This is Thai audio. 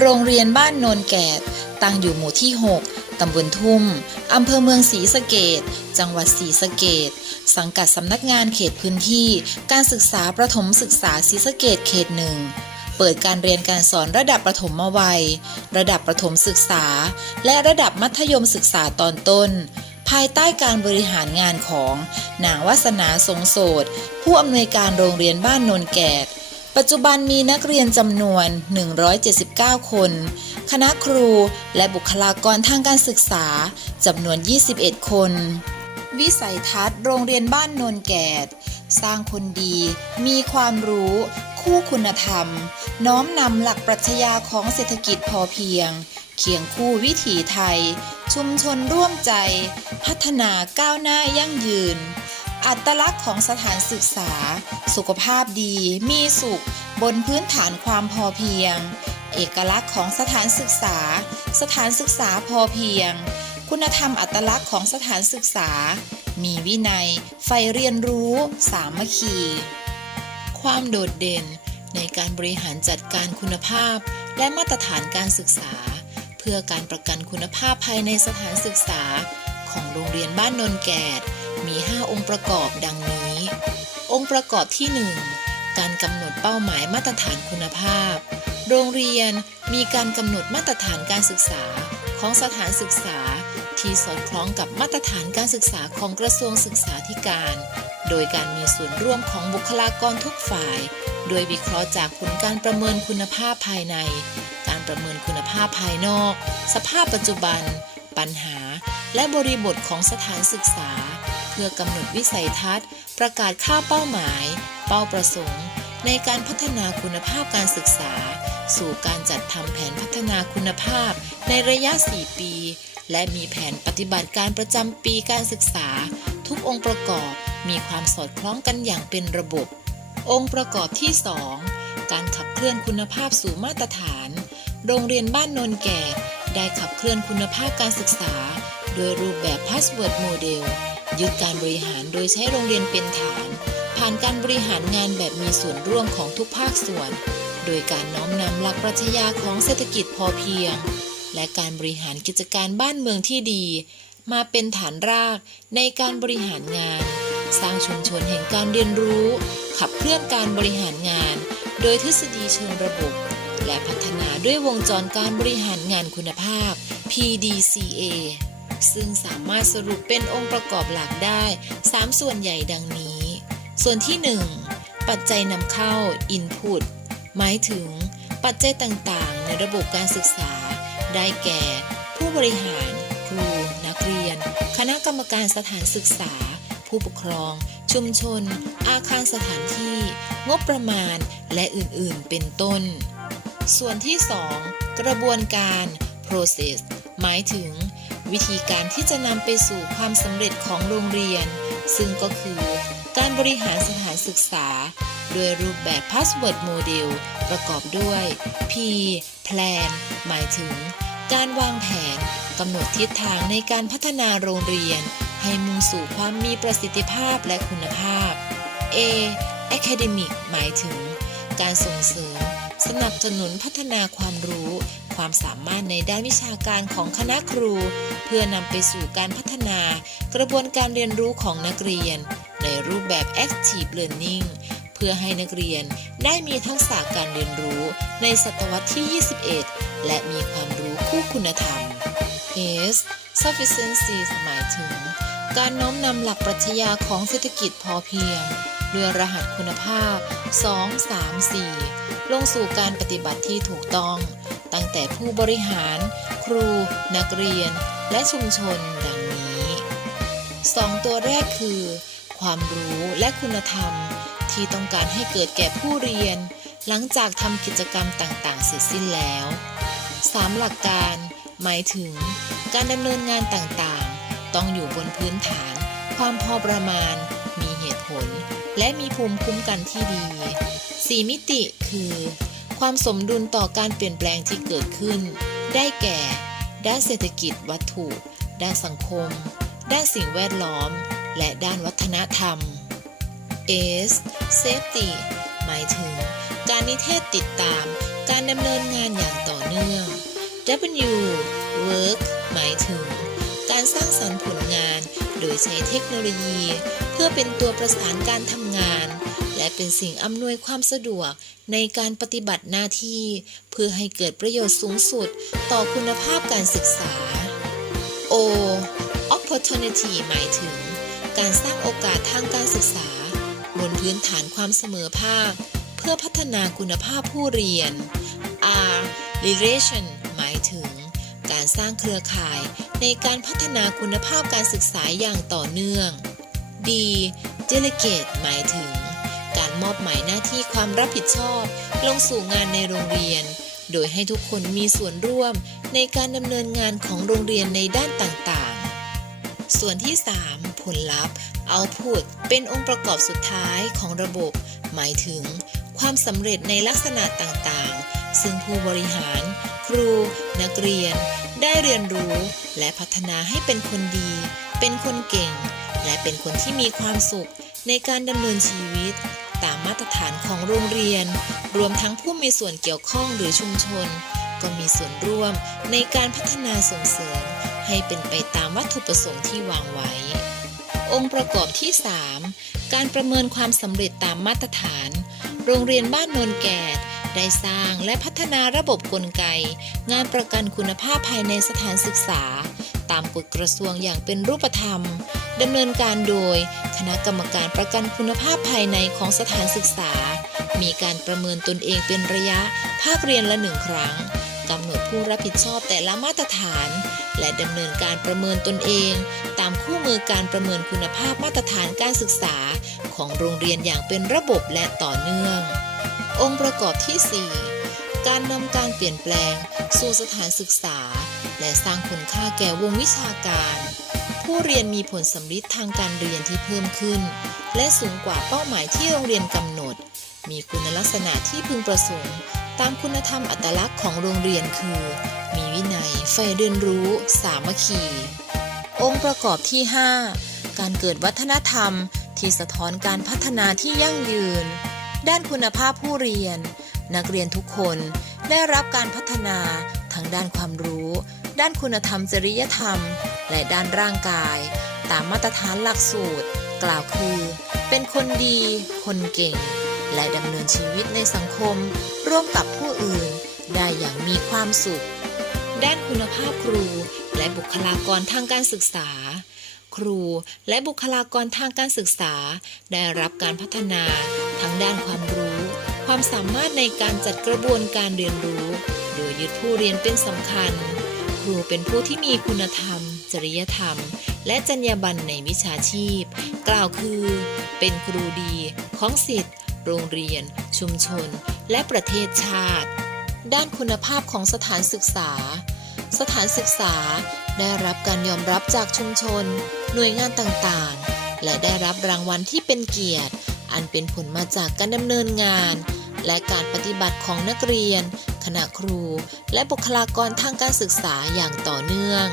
โรงเรียนบ้านโนนแกดตั้งอยู่หมู่ที่ 6 ตำบลทุ่ม อำเภอเมืองศรีสะเกดจังหวัดศรีสะเกดสังกัดสำนักงานเขตพื้นที่ การศึกษาประถมศึกษาศรีสะเกดเขตหนึ่ง เปิดการเรียนการสอนระดับประถมวัย ระดับประถมศึกษา และระดับมัธยมศึกษาตอนต้น ภายใต้การบริหารงานของนางวาสนาทรงโสดผู้อำนวยการโรงเรียนบ้านโนนแกด ปัจจุบันมีนักเรียนจำนวน 179 คน คณะครูและบุคลากรทางการศึกษาจำนวน 21 คน วิสัยทัศน์โรงเรียนบ้านโนนแกดสร้างคนดี มีความรู้ คู่คุณธรรม น้อมนำหลักปรัชญาของเศรษฐกิจพอเพียง เคียงคู่วิถีไทย ชุมชนร่วมใจ พัฒนาก้าวหน้ายั่งยืน อัตลักษณ์ของสถานศึกษา สุขภาพดีมีสุข บนพื้นฐานความพอเพียง เอกลักษณ์ของสถานศึกษา สถานศึกษาพอเพียง คุณธรรมอัตลักษณ์ของสถานศึกษา มีวินัยใฝ่เรียนรู้ สามัคคี ความโดดเด่นในการบริหารจัดการคุณภาพ และมาตรฐานการศึกษา เพื่อการประกันคุณภาพภายในสถานศึกษา ของโรงเรียนบ้านนนแกด มี 5 องค์ประกอบดังนี้ องค์ประกอบที่ 1 การกำหนดเป้าหมายมาตรฐานคุณภาพ โรงเรียนมีการกำหนดมาตรฐานการศึกษาของสถานศึกษา ที่สอดคล้องกับมาตรฐานการศึกษาของกระทรวงศึกษาธิการ โดยการมีส่วนร่วมของบุคลากรทุกฝ่าย โดยวิเคราะห์จากผลการประเมินคุณภาพภายใน การประเมินคุณภาพภายนอก สภาพปัจจุบัน ปัญหา และบริบทของสถานศึกษา เพื่อกำหนดวิสัยทัศน์ ประกาศค่าเป้าหมาย เป้าประสงค์ ในการพัฒนาคุณภาพการศึกษา สู่การจัดทำแผนพัฒนาคุณภาพ ในระยะ 4 ปี และมีแผนปฏิบัติการประจำปีการศึกษา ทุกองค์ประกอบมีความสอดคล้องกันอย่างเป็นระบบ องค์ประกอบที่ 2 การขับเคลื่อนคุณภาพสู่มาตรฐาน โรงเรียนบ้านนนแก่ ได้ขับเคลื่อนคุณภาพการศึกษา โดยรูปแบบ Password Model ยึดการบริหารโดยใช้โรงเรียนเป็นฐาน ผ่านการบริหารงานแบบมีส่วนร่วมของทุกภาคส่วน โดยการน้อมนำหลักปรัชญาของเศรษฐกิจพอเพียง และการบริหารกิจการบ้านเมืองที่ดี มาเป็นฐานรากในการบริหารงาน สร้างชุมชนแห่งการเรียนรู้ ขับเคลื่อนการบริหารงาน โดยทฤษฎีเชิงระบบ และพัฒนาด้วยวงจรการบริหารงานคุณภาพ PDCA ซึ่งสามารถสรุปเป็นองค์ประกอบหลักได้ 3 ส่วนใหญ่ดังนี้ ส่วนที่ 1 ปัจจัยนำเข้า Input หมายถึง ปัจจัยต่างๆ ในระบบการศึกษา ได้แก่ ผู้บริหาร ครู นักเรียน คณะกรรมการสถานศึกษา ผู้ปกครอง ชุมชน อาคารสถานที่ งบประมาณ และอื่นๆ เป็นต้น ส่วนที่ 2 กระบวนการ process หมายถึง วิธีการที่จะนำไปสู่ความสำเร็จของโรงเรียน ซึ่งก็คือการบริหารสถานศึกษา โดยรูปแบบ Password Model ประกอบด้วย P Plan หมายถึง การวางแผนกำหนดทิศทางในการพัฒนาโรงเรียน ให้มุ่งสู่ความมีประสิทธิภาพและคุณภาพ A Academic หมายถึง การส่งเสริม สนับสนุนพัฒนาความรู้ ความสามารถในด้านวิชาการของคณะครู เพื่อนำไปสู่การพัฒนา กระบวนการเรียนรู้ของนักเรียน ในรูปแบบ Active Learning เพื่อให้นักเรียนได้มีทักษะการเรียนรู้ในศตวรรษที่ 21 และมีความรู้คู่คุณธรรม S sufficiency หมายถึง การน้อมนำหลักปรัชญาของเศรษฐกิจพอเพียงด้วยรหัสคุณภาพ 2 3 4 ลงสู่การปฏิบัติที่ถูกต้อง ตั้งแต่ผู้บริหาร ครู นักเรียน และชุมชนดังนี้ 2 ตัวแรกคือ ความรู้และคุณธรรม ที่ต้องการให้เกิดแก่ผู้เรียน หลังจากทำกิจกรรมต่างๆ เสร็จสิ้นแล้ว 3. หลักการ หมายถึง การดำเนินงานต่างๆ ต้องอยู่บนพื้นฐาน ความพอประมาณ มีเหตุผล และมีภูมิคุ้มกันที่ดี 4 มิติคือ ความสมดุลต่อการเปลี่ยนแปลงที่เกิดขึ้น ได้แก่ ด้านเศรษฐกิจวัตถุ ด้านสังคม ด้านสิ่งแวดล้อม และด้านวัฒนธรรม S Safety หมายถึง การนิเทศติดตาม การดำเนินงานอย่างต่อเนื่อง W work หมายถึง การสร้างสรรค์ผลงาน โดยใช้เทคโนโลยี เพื่อเป็นตัวประสานการทำงาน และเป็นสิ่งอำนวยความสะดวกในการปฏิบัติหน้าที่ เพื่อให้เกิดประโยชน์สูงสุดต่อคุณภาพการศึกษา O opportunity หมายถึง การสร้างโอกาสทางการศึกษา บนพื้นฐานความเสมอภาค เพื่อพัฒนาคุณภาพผู้เรียน R relation หมายถึง การสร้างเครือข่ายในการพัฒนาคุณภาพการศึกษาอย่างต่อเนื่อง D delegate หมายถึง มอบหมายหน้าที่ความรับผิดชอบ ลงสู่งานในโรงเรียน โดยให้ทุกคนมีส่วนร่วมในการดำเนินงานของโรงเรียนในด้านต่างๆ ส่วนที่ 3 ผลลัพธ์ output เป็นองค์ประกอบสุดท้ายของระบบ หมายถึง ความสำเร็จในลักษณะต่างๆ ซึ่งผู้บริหาร ครู นักเรียน ได้เรียนรู้ และพัฒนาให้เป็นคนดี เป็นคนเก่ง และเป็นคนที่มีความสุขในการดำเนินชีวิต ตามมาตรฐานของโรงเรียน รวมทั้งผู้มีส่วนเกี่ยวข้องหรือชุมชน ก็มีส่วนร่วมในการพัฒนาส่งเสริม ให้เป็นไปตามวัตถุประสงค์ที่วางไว้ องค์ประกอบที่ 3 การประเมินความสำเร็จตามมาตรฐาน โรงเรียนบ้านนนแกดได้สร้างและพัฒนาระบบกลไก งานประกันคุณภาพภายในสถานศึกษา ตามกฎกระทรวงอย่างเป็นรูปธรรม ดำเนินการโดย คณะกรรมการประกันคุณภาพภายในของสถานศึกษา มีการประเมินตนเองเป็นระยะ ภาคเรียนละหนึ่งครั้งกำหนดผู้รับผิดชอบแต่ละมาตรฐาน และดำเนินการประเมินตนเอง ตามคู่มือการประเมินคุณภาพมาตรฐานการศึกษา ของโรงเรียนอย่างเป็นระบบและต่อเนื่อง องค์ประกอบที่ 4 การนำการเปลี่ยนแปลง สู่สถานศึกษา และสร้างคุณค่าแก่วงวิชาการ ผู้เรียนมีผลสำลิดทางการเรียนที่เพิ่มขึ้น และสูงกว่าเป้าหมายที่โรงเรียนกำหนด มีคุณลักษณะที่พึงประสงค์ ตามคุณธรรมอัตลักษณ์ของโรงเรียนคือ มีวินัยใฝ่เรียนรู้ สามัคคี องค์ประกอบที่ 5 การเกิดวัฒนธรรมที่สะท้อนการพัฒนาที่ยั่งยืน ด้านคุณภาพผู้เรียน นักเรียนทุกคนได้รับการพัฒนา ทั้งด้านความรู้ ด้านคุณธรรมจริยธรรม และด้านร่างกาย ตามมาตรฐานหลักสูตร กล่าวคือ เป็นคนดี คนเก่ง และดำเนินชีวิตในสังคม ร่วมกับผู้อื่น ได้อย่างมีความสุข ด้านคุณภาพครูและบุคลากรทางการศึกษา ครูและบุคลากรทางการศึกษา ได้รับการพัฒนาทั้งด้านความรู้ ความสามารถในการจัดกระบวนการเรียนรู้ โดยยึดผู้เรียนเป็นสำคัญ ครูเป็นผู้ที่มีคุณธรรม จริยธรรม และจรรยาบรรณในวิชาชีพ กล่าวคือ เป็นครูดี ของสิทธิ์ โรงเรียน ชุมชน และประเทศชาติ ด้านคุณภาพของสถานศึกษา สถานศึกษาได้รับการยอมรับจากชุมชน หน่วยงานต่างๆ และได้รับรางวัลที่เป็นเกียรติ อันเป็นผลมาจากการดำเนินงาน และการปฏิบัติของนักเรียน คณะครู และบุคลากรทางการศึกษาอย่างต่อเนื่อง